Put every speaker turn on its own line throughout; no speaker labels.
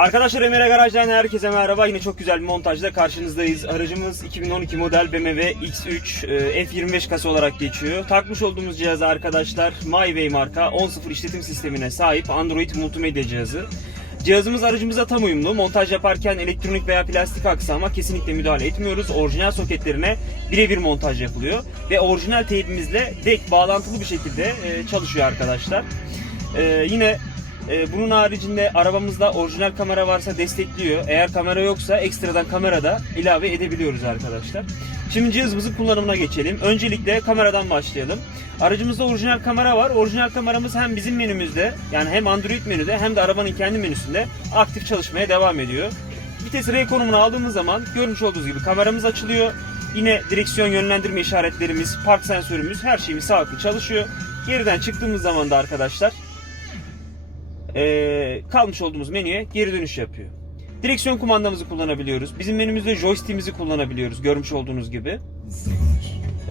Arkadaşlar Emre Garaj'dan herkese merhaba. Yine çok güzel bir montajla karşınızdayız. Aracımız 2012 model BMW X3 e, F25 kasa olarak geçiyor. Takmış olduğumuz cihaz arkadaşlar MyWay marka 10.0 işletim sistemine sahip Android multimedya cihazı. Cihazımız aracımıza tam uyumlu. Montaj yaparken elektronik veya plastik aksama kesinlikle müdahale etmiyoruz. Orijinal soketlerine birebir montaj yapılıyor. Ve orijinal teybimizle direkt bağlantılı bir şekilde e, çalışıyor arkadaşlar. E, yine ee, bunun haricinde arabamızda orijinal kamera varsa destekliyor. Eğer kamera yoksa ekstradan kamera da ilave edebiliyoruz arkadaşlar. Şimdi cihazımızın kullanımına geçelim. Öncelikle kameradan başlayalım. Aracımızda orijinal kamera var. Orijinal kameramız hem bizim menümüzde yani hem Android menüde hem de arabanın kendi menüsünde aktif çalışmaya devam ediyor. Vites R konumunu aldığımız zaman görmüş olduğunuz gibi kameramız açılıyor. Yine direksiyon yönlendirme işaretlerimiz, park sensörümüz her şeyimiz sağlıklı çalışıyor. Geriden çıktığımız zaman da arkadaşlar ee, kalmış olduğumuz menüye geri dönüş yapıyor. Direksiyon kumandamızı kullanabiliyoruz. Bizim menümüzde joystick'imizi kullanabiliyoruz görmüş olduğunuz gibi.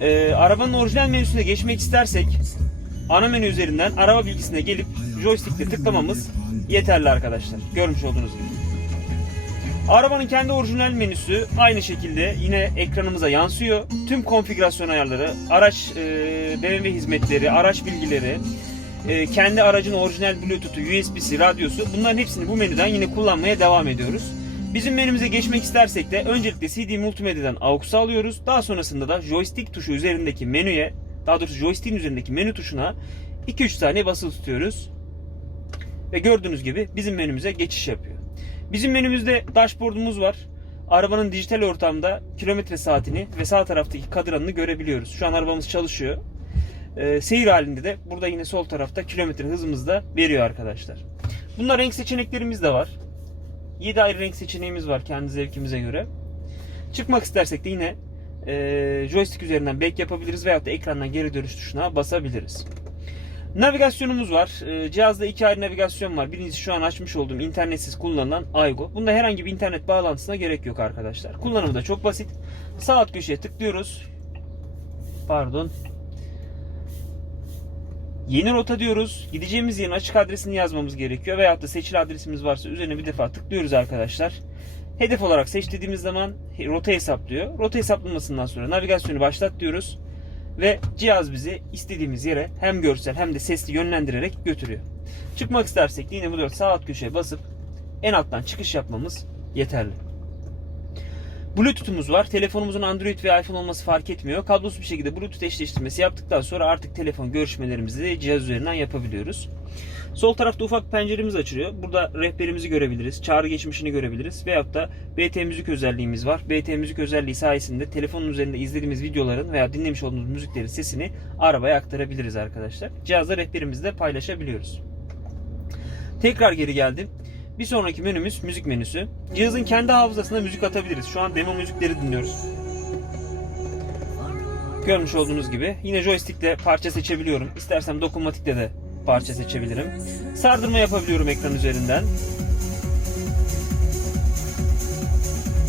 Ee, arabanın orijinal menüsüne geçmek istersek ana menü üzerinden araba bilgisine gelip joystick'le tıklamamız yeterli arkadaşlar. Görmüş olduğunuz gibi. Arabanın kendi orijinal menüsü aynı şekilde yine ekranımıza yansıyor. Tüm konfigürasyon ayarları, araç e, BMW hizmetleri, araç bilgileri, e, kendi aracın orijinal Bluetooth'u, USB'si, radyosu bunların hepsini bu menüden yine kullanmaya devam ediyoruz. Bizim menümüze geçmek istersek de öncelikle CD Multimedia'dan AUX'u alıyoruz. Daha sonrasında da joystick tuşu üzerindeki menüye, daha doğrusu joystick'in üzerindeki menü tuşuna 2-3 saniye basılı tutuyoruz. Ve gördüğünüz gibi bizim menümüze geçiş yapıyor. Bizim menümüzde dashboard'umuz var. Arabanın dijital ortamda kilometre saatini ve sağ taraftaki kadranını görebiliyoruz. Şu an arabamız çalışıyor. Ee, seyir halinde de burada yine sol tarafta kilometre hızımız da veriyor arkadaşlar. Bunda renk seçeneklerimiz de var. 7 ayrı renk seçeneğimiz var kendi zevkimize göre. Çıkmak istersek de yine e, joystick üzerinden back yapabiliriz veyahut da ekrandan geri dönüş tuşuna basabiliriz. Navigasyonumuz var. E, cihazda iki ayrı navigasyon var. Birincisi şu an açmış olduğum internetsiz kullanılan Aygo. Bunda herhangi bir internet bağlantısına gerek yok arkadaşlar. Kullanımı da çok basit. Sağ alt köşeye tıklıyoruz. Pardon. Yeni rota diyoruz. Gideceğimiz yerin açık adresini yazmamız gerekiyor. Veyahut da seçili adresimiz varsa üzerine bir defa tıklıyoruz arkadaşlar. Hedef olarak seç dediğimiz zaman rota hesaplıyor. Rota hesaplamasından sonra navigasyonu başlat diyoruz. Ve cihaz bizi istediğimiz yere hem görsel hem de sesli yönlendirerek götürüyor. Çıkmak istersek yine bu dört sağ alt köşeye basıp en alttan çıkış yapmamız yeterli. Bluetooth'umuz var. Telefonumuzun Android ve iPhone olması fark etmiyor. Kablosuz bir şekilde Bluetooth eşleştirmesi yaptıktan sonra artık telefon görüşmelerimizi de cihaz üzerinden yapabiliyoruz. Sol tarafta ufak penceremiz açılıyor. Burada rehberimizi görebiliriz, çağrı geçmişini görebiliriz veyahut da BT müzik özelliğimiz var. BT müzik özelliği sayesinde telefonun üzerinde izlediğimiz videoların veya dinlemiş olduğumuz müziklerin sesini arabaya aktarabiliriz arkadaşlar. Cihazla rehberimizle paylaşabiliyoruz. Tekrar geri geldim. Bir sonraki menümüz müzik menüsü. Cihazın kendi hafızasına müzik atabiliriz. Şu an demo müzikleri dinliyoruz. Görmüş olduğunuz gibi yine joystickle parça seçebiliyorum. İstersem dokunmatikle de parça seçebilirim. Sardırma yapabiliyorum ekran üzerinden.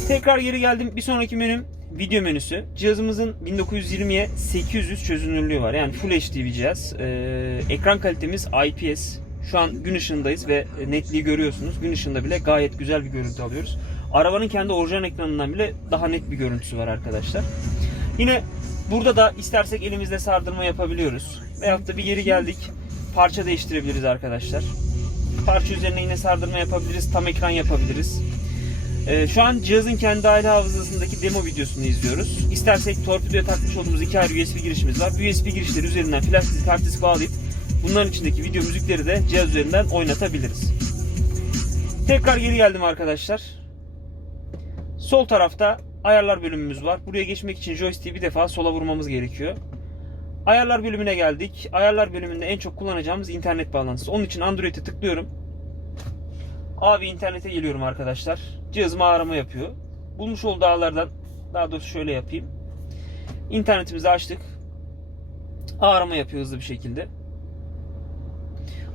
Tekrar geri geldim. Bir sonraki menüm video menüsü. Cihazımızın 1920'ye 800 çözünürlüğü var. Yani Full HD bir cihaz. Ee, ekran kalitemiz IPS. Şu an gün ışığındayız ve netliği görüyorsunuz. Gün ışığında bile gayet güzel bir görüntü alıyoruz. Arabanın kendi orijinal ekranından bile daha net bir görüntüsü var arkadaşlar. Yine burada da istersek elimizle sardırma yapabiliyoruz. Veyahut da bir yeri geldik parça değiştirebiliriz arkadaşlar. Parça üzerine yine sardırma yapabiliriz. Tam ekran yapabiliriz. Ee, şu an cihazın kendi aile hafızasındaki demo videosunu izliyoruz. İstersek torpidoya takmış olduğumuz iki ayrı USB girişimiz var. USB girişleri üzerinden flash disk, hard disk bağlayıp bunların içindeki video müzikleri de cihaz üzerinden oynatabiliriz. Tekrar geri geldim arkadaşlar. Sol tarafta ayarlar bölümümüz var. Buraya geçmek için joystick'i bir defa sola vurmamız gerekiyor. Ayarlar bölümüne geldik. Ayarlar bölümünde en çok kullanacağımız internet bağlantısı. Onun için Android'e tıklıyorum. Abi internete geliyorum arkadaşlar. Cihazıma arama yapıyor. Bulmuş olduğu ağlardan daha doğrusu şöyle yapayım. İnternetimizi açtık. Arama yapıyor hızlı bir şekilde.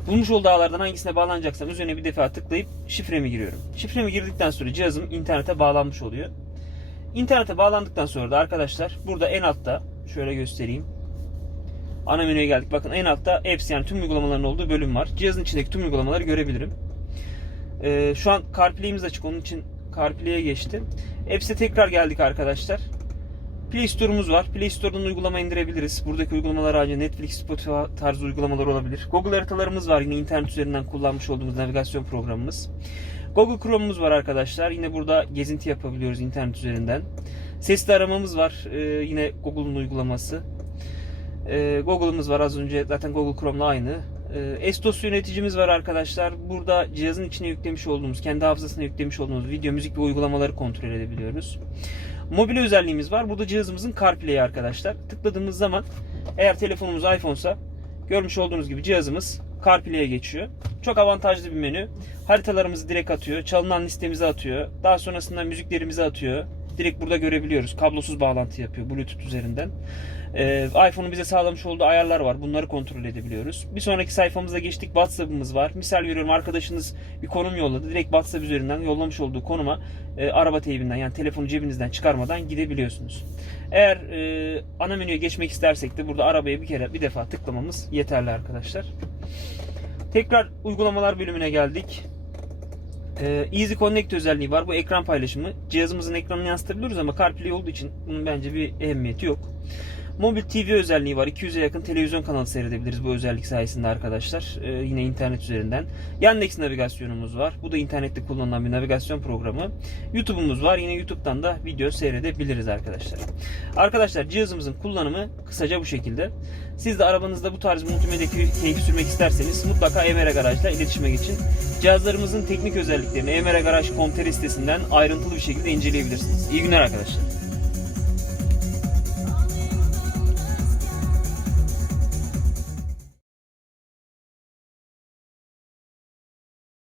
Bulmuş olduğu hangisine bağlanacaksam üzerine bir defa tıklayıp şifremi giriyorum. Şifremi girdikten sonra cihazım internete bağlanmış oluyor. İnternete bağlandıktan sonra da arkadaşlar burada en altta şöyle göstereyim. Ana menüye geldik. Bakın en altta apps yani tüm uygulamaların olduğu bölüm var. Cihazın içindeki tüm uygulamaları görebilirim. Ee, şu an CarPlay'imiz açık. Onun için CarPlay'e geçtim. Apps'e tekrar geldik arkadaşlar. Play Store'umuz var. Play Store'dan uygulama indirebiliriz. Buradaki uygulamalar ayrıca Netflix, Spotify tarzı uygulamalar olabilir. Google haritalarımız var. Yine internet üzerinden kullanmış olduğumuz navigasyon programımız. Google Chrome'umuz var arkadaşlar. Yine burada gezinti yapabiliyoruz internet üzerinden. Sesli aramamız var. Ee, yine Google'un uygulaması. Ee, Google'ımız var az önce zaten Google Chrome'la aynı. Ee, Estos yöneticimiz var arkadaşlar. Burada cihazın içine yüklemiş olduğumuz, kendi hafızasına yüklemiş olduğumuz video, müzik ve uygulamaları kontrol edebiliyoruz. Mobil özelliğimiz var. Burada cihazımızın CarPlay'i arkadaşlar. Tıkladığımız zaman eğer telefonumuz iPhone'sa görmüş olduğunuz gibi cihazımız CarPlay'e geçiyor. Çok avantajlı bir menü. Haritalarımızı direkt atıyor. Çalınan listemizi atıyor. Daha sonrasında müziklerimizi atıyor. Direkt burada görebiliyoruz. Kablosuz bağlantı yapıyor Bluetooth üzerinden. Ee, iPhone'un bize sağlamış olduğu ayarlar var. Bunları kontrol edebiliyoruz. Bir sonraki sayfamıza geçtik. WhatsApp'ımız var. Misal veriyorum arkadaşınız bir konum yolladı. Direkt WhatsApp üzerinden yollamış olduğu konuma e, araba teybinden yani telefonu cebinizden çıkarmadan gidebiliyorsunuz. Eğer e, ana menüye geçmek istersek de burada arabaya bir kere bir defa tıklamamız yeterli arkadaşlar. Tekrar uygulamalar bölümüne geldik. Ee, Easy Connect özelliği var. Bu ekran paylaşımı. Cihazımızın ekranını yansıtabiliyoruz ama CarPlay olduğu için bunun bence bir ehemmiyeti yok. Mobil TV özelliği var. 200'e yakın televizyon kanalı seyredebiliriz bu özellik sayesinde arkadaşlar. Ee, yine internet üzerinden. Yandex navigasyonumuz var. Bu da internette kullanılan bir navigasyon programı. YouTube'umuz var. Yine YouTube'dan da video seyredebiliriz arkadaşlar. Arkadaşlar cihazımızın kullanımı kısaca bu şekilde. Siz de arabanızda bu tarz multimedya keyfi sürmek isterseniz mutlaka Emre Garaj'la iletişime geçin. Cihazlarımızın teknik özelliklerini emregaraj.com.tr sitesinden ayrıntılı bir şekilde inceleyebilirsiniz. İyi günler arkadaşlar.